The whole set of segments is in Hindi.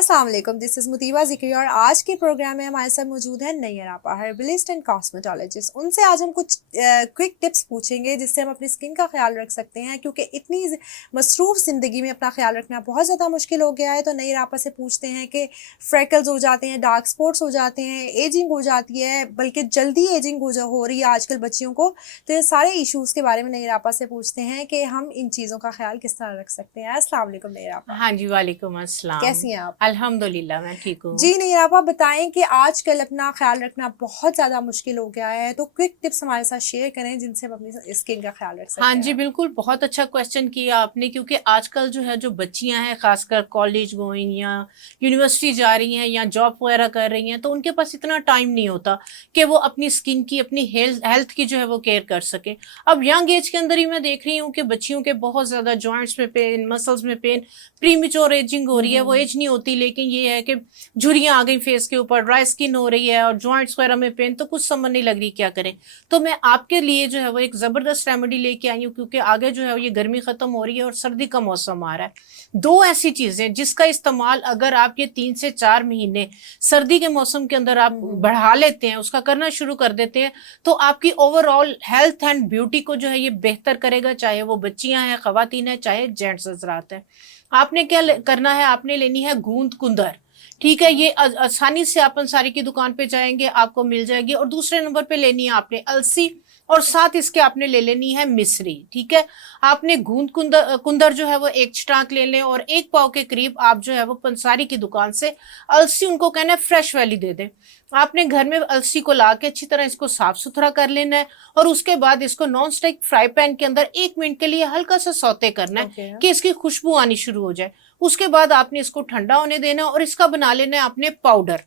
अस्सलाम वालेकुम, दिस इज़ मुतीबा ज़िक्री और आज के प्रोग्राम में हमारे साथ मौजूद है नैयर आपा, हर्बलिस्ट एंड कॉस्मेटोलॉजिस्ट। उनसे आज हम कुछ क्विक टिप्स पूछेंगे जिससे हम अपनी स्किन का ख्याल रख सकते हैं, क्योंकि इतनी मसरूफ़ ज़िंदगी में अपना ख्याल रखना बहुत ज़्यादा मुश्किल हो गया है। तो नैयर आपा से पूछते हैं कि फ्रेकल्स हो जाते हैं, डार्क स्पॉट्स हो जाते हैं, एजिंग हो जाती है, बल्कि जल्दी एजिंग हो रही है आजकल बच्चियों को। तो ये सारे इशूज़ के बारे में नैयर आपा से पूछते हैं कि हम इन चीज़ों का ख्याल किस तरह रख सकते हैं। अस्सलाम वालेकुम नैयर आपा। हाँ जी, वालेकुम अस्सलाम। कैसी हैं आप? अल्हम्दुलिल्लाह मैं ठीक हूँ। जी नहीं, आप बताएं कि आजकल अपना ख्याल रखना बहुत ज़्यादा मुश्किल हो गया है, तो क्विक टिप्स हमारे साथ शेयर करें जिनसे हम अपनी स्किन का ख्याल रख सकते हाँ हैं। जी, बिल्कुल बहुत अच्छा क्वेश्चन किया आपने, क्योंकि आजकल जो है जो बच्चियां हैं खासकर कॉलेज गोइंग या यूनिवर्सिटी जा रही हैं या जॉब वगैरह कर रही हैं, तो उनके पास इतना टाइम नहीं होता कि वो अपनी स्किन की अपनी हेल्थ की जो है वो केयर कर सकें। अब यंग एज के अंदर ही मैं देख रही हूँ कि बच्चियों के बहुत ज़्यादा जॉइंट्स में पेन, मसल्स में पेन, प्रीमेच्योर एजिंग हो रही है। वो एज नहीं होती, लेकिन ये है कि झुर्रियाँ आ गई फेस के ऊपर, ड्राई स्किन हो रही है और जॉइंट्स वगैरह में पेन, तो कुछ समझ नहीं लग रही क्या करें। तो मैं आपके लिए जो है वो एक ज़बरदस्त रेमेडी लेके आई हूँ, क्योंकि आगे जो है ये गर्मी खत्म हो रही है और सर्दी का मौसम आ रहा है। दो ऐसी चीजें जिसका इस्तेमाल अगर आप ये 3 से 4 महीने सर्दी के मौसम के अंदर आप बढ़ा लेते हैं, उसका करना शुरू कर देते हैं, तो आपकी ओवरऑल हेल्थ एंड ब्यूटी को जो है ये बेहतर करेगा, चाहे वो बच्चियां हैं, खवातीन हैं, चाहे जेंट्स हजरात हैं। आपने क्या करना है, आपने लेनी है गूंद कुंदर। ठीक है, ये आसानी से आप अंसारी की दुकान पे जाएंगे, आपको मिल जाएगी। और दूसरे नंबर पे लेनी है आपने अलसी, और साथ इसके आपने ले लेनी है मिश्री। ठीक है, आपने गूंद कुंदर जो है वो 1 स्टाक ले लें, और 1 पाव के करीब आप जो है वो पंसारी की दुकान से अलसी, उनको कहना है फ्रेश वाली दे दें। आपने घर में अलसी को ला के अच्छी तरह इसको साफ सुथरा कर लेना है, और उसके बाद इसको नॉन स्टिक फ्राई पैन के अंदर 1 मिनट के लिए हल्का सा सौते करना है कि इसकी खुशबू आनी शुरू हो जाए। उसके बाद आपने इसको ठंडा होने देना और इसका बना लेना है आपने पाउडर।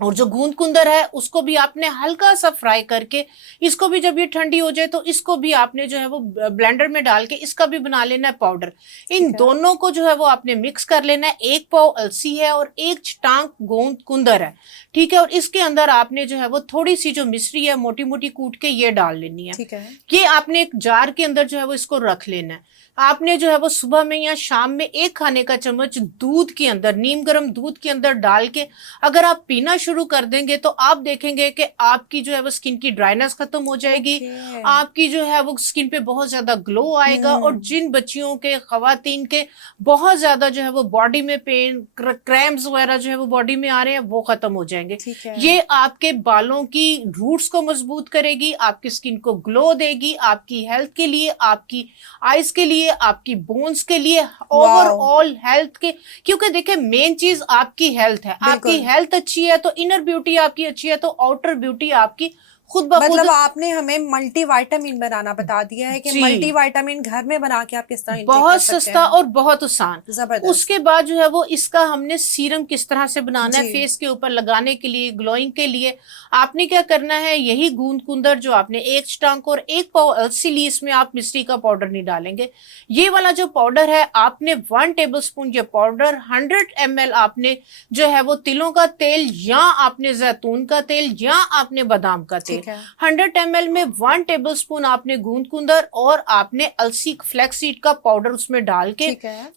और जो गूंद कुंदर है उसको भी आपने हल्का सा फ्राई करके, इसको भी जब ये ठंडी हो जाए तो इसको भी आपने जो है वो ब्लेंडर में डाल के इसका भी बना लेना है पाउडर। इन दोनों को जो है वो आपने मिक्स कर लेना है। 1 पाव अलसी है और 1 टांक गूंद कुंदर है। ठीक है, और इसके अंदर आपने जो है वो थोड़ी सी जो मिश्री है मोटी मोटी कूट के ये डाल लेनी है। ठीक है, ये आपने एक जार के अंदर जो है वो इसको रख लेना है। आपने जो है वो सुबह में या शाम में 1 खाने का चम्मच दूध के अंदर, नीम गर्म दूध के अंदर डाल के अगर आप पीना शुरू कर देंगे, तो आप देखेंगे कि आपकी जो है वो स्किन की ड्राइनेस खत्म हो जाएगी। आपकी जो है वो स्किन पे बहुत ज्यादा ग्लो आएगा। और जिन बच्चियों के, खवातीन के बहुत ज्यादा जो है वो बॉडी में पेन, क्रैम्प्स वगैरह जो है वो बॉडी में आ रहे हैं, वो खत्म हो जाएंगे। ये आपके बालों की रूट्स को मजबूत करेगी, आपकी स्किन को ग्लो देगी, आपकी हेल्थ के लिए, आपकी आईज के लिए, आपकी बोन्स के लिए, ओवरऑल हेल्थ के। क्योंकि देखिए मेन चीज आपकी हेल्थ है। आपकी हेल्थ अच्छी है तो इनर ब्यूटी आपकी अच्छी है, तो आउटर ब्यूटी आपकी खुद ब खुद। मतलब आपने हमें मल्टी विटामिन बनाना बता दिया है कि मल्टी विटामिन घर में बना के आप किस तरह बहुत सस्ता और बहुत आसान। जबरदस्त। उसके बाद जो है वो इसका हमने सीरम किस तरह से बनाना है फेस के ऊपर लगाने के लिए, ग्लोइंग के लिए। आपने क्या करना है, यही गूंद कुंदर जो आपने 1 स्टांक और 1 पाव अलसी ली, इसमें आप मिश्री का पाउडर नहीं डालेंगे। ये वाला जो पाउडर है आपने 1 टेबल स्पून ये पाउडर, 100 ml आपने जो है वो तिलों का तेल, या आपने जैतून का तेल, या आपने बादाम का तेल, 100 ml में 1 टेबल स्पून आपने गूंद कुंदर और आपने अलसी फ्लैक्स सीड का पाउडर उसमें डाल के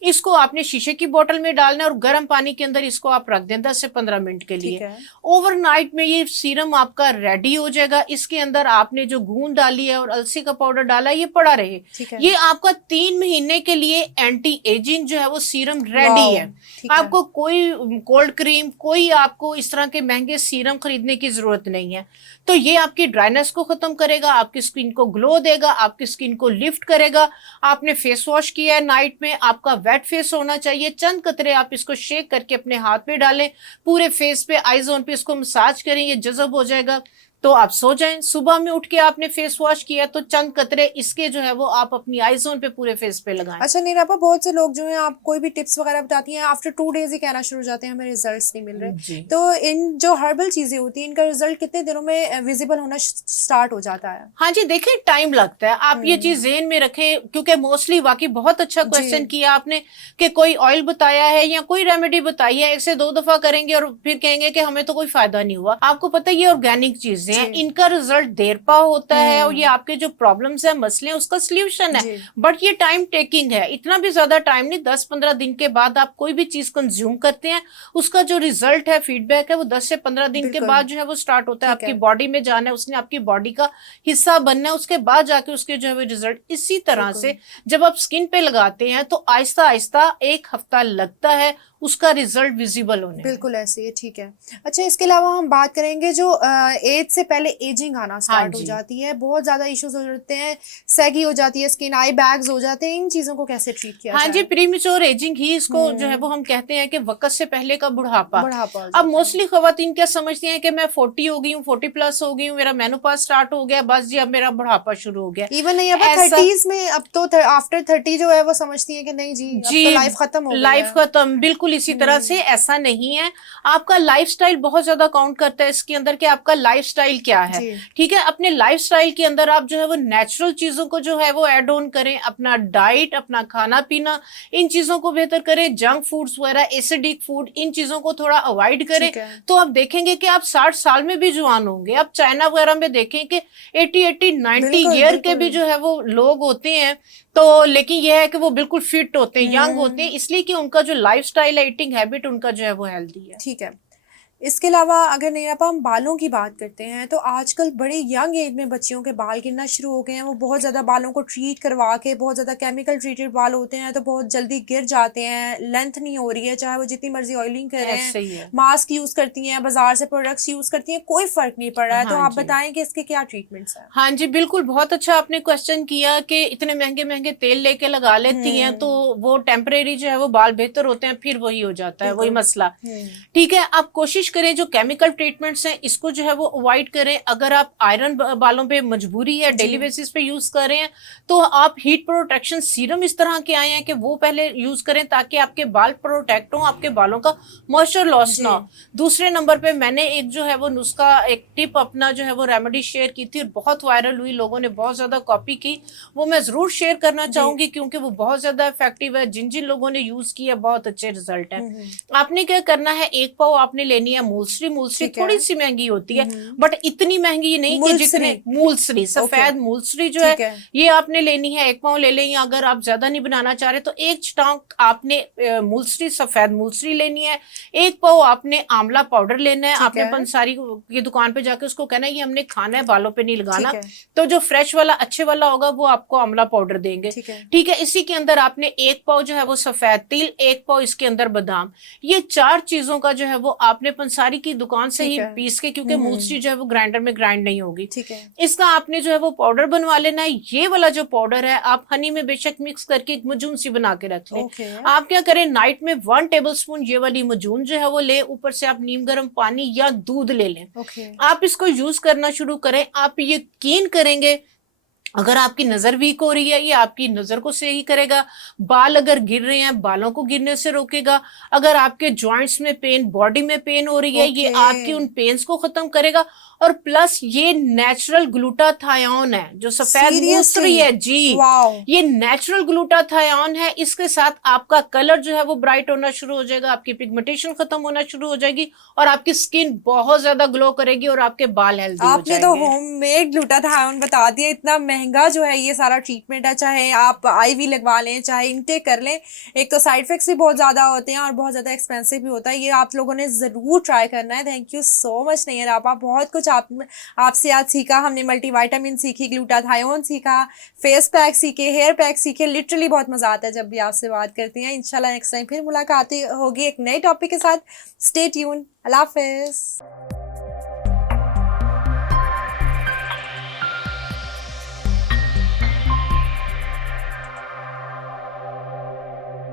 इसको आपने शीशे की बोतल में डालना है, और गर्म पानी के अंदर इसको आप रख दें 10 से 15 मिनट के लिए। ओवरनाइट में ये सीरम आपका रेडी हो जाएगा। इसके अंदर आपने जो गूंद डाली है और अलसी का पाउडर डाला है, ये पड़ा रहे। ये आपका 3 महीने के लिए एंटी एजिंग जो है वो सीरम रेडी है। आपको कोई कोल्ड क्रीम, कोई आपको इस तरह के महंगे सीरम खरीदने की जरूरत नहीं है। तो ये आपकी ड्राइनेस को खत्म करेगा, आपकी स्किन को ग्लो देगा, आपकी स्किन को लिफ्ट करेगा। आपने फेस वॉश किया है नाइट में, आपका वेट फेस होना चाहिए। चंद कतरे आप इसको शेक करके अपने हाथ पे डालें, पूरे फेस पे, आई जोन पे इसको मसाज करें, ये जज़ब हो जाएगा, तो आप सो जाएं। सुबह में उठ के आपने फेस वॉश किया तो चंद कतरे इसके जो है वो आप अपनी आई जोन पे, पूरे फेस पे लगाएं। अच्छा नीरापा, बहुत से लोग जो है आप कोई भी टिप्स वगैरह बताती हैं, आफ्टर 2 डेज ही कहना शुरू हो जाते हैं हमें रिजल्ट्स नहीं मिल रहे। तो इन जो हर्बल चीजें होती हैं, इनका रिजल्ट कितने दिनों में विजिबल होना स्टार्ट हो जाता है? हाँ जी, देखें टाइम लगता है। आप ये चीज ज़हन में रखें, क्योंकि मोस्टली वाकई बहुत अच्छा क्वेश्चन किया आपने कि कोई ऑयल बताया है या कोई रेमेडी बताई है, 1 से 2 दफा करेंगे और फिर कहेंगे कि हमें तो कोई फायदा नहीं हुआ। आपको पता है ये ऑर्गेनिक चीजें चीजें हैं जी। इनका रिजल्ट देर पा होता है, और ये आपके जो प्रॉब्लम्स है, मसले हैं, उसका सोल्यूशन है, जी। बट ये टाइम टेकिंग है, इतना भी ज्यादा टाइम नहीं। 10-15 दिन के बाद आप कोई भी चीज कंज्यूम करते हैं, उसका जो रिजल्ट है, फीडबैक है, वो 10 से 15 दिन के बिल्कुल। बाद जो है वो स्टार्ट होता है, ठीक आपकी है। बॉडी में जाना है, उसने आपकी बॉडी का हिस्सा बनना है, उसके बाद जाके उसके जो है वो रिजल्ट। इसी तरह बिल्कुल। से जब आप स्किन पे लगाते हैं तो आहिस्ता आहिस्ता 1 हफ्ता लगता है उसका रिजल्ट विजिबल होने में। बिल्कुल ऐसे ही है, ठीक है। अच्छा, इसके अलावा हम बात करेंगे जो एज से पहले एजिंग आना स्टार्ट हो जी। जाती है, बहुत ज्यादा इश्यूज हो जाते हैं, सैगी हो जाती है स्किन, आई बैग्स हो जाते हैं, इन चीजों को कैसे ट्रीट किया हाँ जाए? जी, प्रीमेच्योर एजिंग ही इसको जो है वो हम कहते हैं कि वक्त से पहले का बुढ़ापा। बुढ़ापा हो अब जाता है। मोस्टली खवातीन क्या समझती हैं कि मैं 40 हो गई हूँ, 40+ हो गई हूँ, मेरा मेनोपॉज स्टार्ट हो गया, बस जी अब मेरा बुढ़ापा शुरू हो गया। इवन नहीं, अब ऐसा 30s में, अब तो आफ्टर 30 जो है वो समझती है कि नहीं जी अब तो लाइफ खत्म हो गई लाइफ है। खत्म, बिल्कुल इसी तरह से ऐसा नहीं है। आपका लाइफस्टाइल बहुत ज्यादा काउंट करता है इसके अंदर, कि आपका लाइफस्टाइल क्या है। जी। ठीक है, अपने लाइफस्टाइल के अंदर आप जो है वो नेचुरल चीजों को जो है वो ऐड ऑन करें, अपना डाइट, अपना खाना पीना, इन चीजों को बेहतर करें, जंक फूड्स वगैरह, एसिडिक फूड, इन चीजों को थोड़ा अवॉइड करें, ठीक है। तो आप देखेंगे कि आप 60 साल में भी जवान होंगे। आप चाइना वगैरह में देखें कि 80-90 बिल्कुल ईयर के भी बिल्कुल। जो है वो लोग होते हैं, तो लेकिन यह है कि वो बिल्कुल फिट होते हैं, यंग होते हैं, इसलिए कि उनका जो लाइफस्टाइल है, ईटिंग हैबिट उनका जो है वो हेल्दी है। ठीक है। इसके अलावा अगर नहीं आप हम बालों की बात करते हैं तो आजकल बड़े यंग एज में बच्चियों के बाल गिरना शुरू हो गए हैं, वो बहुत ज़्यादा बालों को ट्रीट करवा के, बहुत ज़्यादा केमिकल ट्रीटेड बाल होते हैं तो बहुत जल्दी गिर जाते हैं, लेंथ नहीं हो रही है, चाहे वो जितनी मर्जी ऑयलिंग कर रहे ऐसे ही हैं, है। मास्क यूज़ करती हैं, बाजार से प्रोडक्ट्स यूज़ करती हैं, कोई फ़र्क नहीं पड़ रहा है। तो हाँ आप जी। बताएं कि इसके क्या ट्रीटमेंट्स हैं? हाँ जी, बिल्कुल, बहुत अच्छा आपने क्वेश्चन किया कि इतने महंगे महंगे तेल लेके लगा लेती हैं तो वो टेम्परेरी जो है वो बाल बेहतर होते हैं, फिर वही हो जाता है, वही बिल्कुल। मसला। ठीक है, आप कोशिश करें जो केमिकल ट्रीटमेंट्स हैं इसको जो है वो अवॉइड करें। अगर आप आयरन बालों पे मजबूरी है, डेली बेसिस पे यूज कर रहे हैं, तो आप हीट प्रोटेक्शन सीरम इस तरह के आए हैं कि वो पहले यूज करें, ताकि आपके बाल प्रोटेक्ट हो, आपके बालों का मॉइस्चर लॉस ना हो। दूसरे नंबर पे मैंने एक जो है वो नुस्खा, एक टिप अपना जो है वो रेमेडी शेयर की थी, बहुत वायरल हुई, लोगों ने बहुत ज्यादा कॉपी की, वो मैं जरूर शेयर करना चाहूंगी क्योंकि वो बहुत ज्यादा इफेक्टिव है। जिन जिन लोगों ने यूज किया बहुत अच्छे रिजल्ट है। आपने क्या करना है, 1 पाव आपने लेनी है मूलसरी। मूलसरी थोड़ी सी महंगी होती है, बट इतनी महंगी नहीं कि जितने मूलसरी, सफेद मूलसरी जो है ये आपने लेनी है, 1 पाव ले लें, या अगर आप ज्यादा नहीं बनाना चाह रहे तो 1 चटांक आपने मूलसरी, सफेद मूलसरी लेनी है। 1 पाव आपने आंवला पाउडर लेना है। आपने पंसारी की दुकान पे जाके उसको कहना है ये हमने खाना है, बालों पे नहीं लगाना, तो जो फ्रेश वाला अच्छे वाला होगा वो आपको आंवला पाउडर देंगे। ठीक है, इसी के अंदर आपने 1 पाव जो है वो सफेद तिल, 1 पाव इसके अंदर बादाम, ये 4 चीजों का जो है वो आपने पंसारी की दुकान से ही पीस के, क्योंकि मूसली जो है वो ग्राइंडर में ग्राइंड नहीं होगी, इसका आपने जो है वो पाउडर बनवा लेना है। ये वाला जो पाउडर है आप हनी में बेशक मिक्स करके एक मजून सी बना के रख लें। आप क्या करें, नाइट में 1 टेबलस्पून ये वाली मजून जो है वो ले, ऊपर से आप नीम गर्म पानी या दूध ले लें। आप इसको यूज करना शुरू करें। आप यकीन करेंगे, अगर आपकी नजर वीक हो रही है ये आपकी नजर को सही करेगा, बाल अगर गिर रहे हैं बालों को गिरने से रोकेगा, अगर आपके जॉइंट्स में पेन, बॉडी में पेन हो रही है ये आपकी उन पेन्स को खत्म करेगा, और प्लस ये नेचुरल ग्लूटाथायोन है, जो सफेद मूसली है जी, ये नेचुरल ग्लूटाथायोन है। इसके साथ आपका कलर जो है वो ब्राइट होना शुरू हो जाएगा, आपकी पिगमेंटेशन खत्म होना शुरू हो जाएगी, और आपकी स्किन बहुत ज्यादा ग्लो करेगी, और आपके बाल हेल्दी हो जाएंगे। आपने तो होममेड ग्लूटाथायोन बता दिया, इतना महंगा जो है ये सारा ट्रीटमेंट है, चाहे आप आईवी लगवा लें, चाहे इनटेक कर लें, एक तो साइड इफेक्ट्स भी बहुत ज्यादा होते हैं और बहुत ज्यादा एक्सपेंसिव भी होता है। ये आप लोगों ने जरूर ट्राई करना है। Thank you so much Nayyar आपा, बहुत कुछ आपसे आज सीखा हमने, मल्टीविटामिन सीखी, ग्लूटाथायोन सीखा, फेस पैक सीखे, हेयर पैक सीखे। लिटरली बहुत मजा आता है जब भी आपसे बात करते हैं। इंशाल्लाह नेक्स्ट टाइम फिर मुलाकात होगी एक नए टॉपिक के साथ। Stay tune. अल्लाह हाफिज।